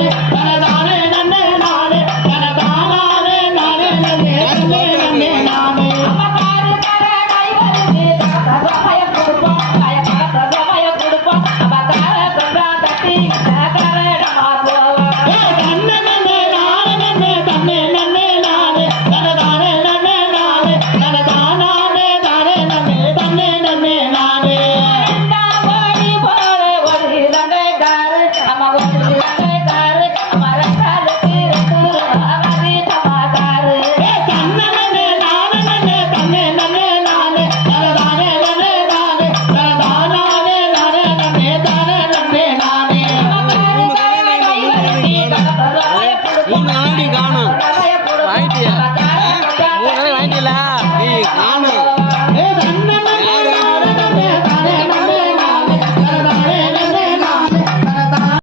Yeah.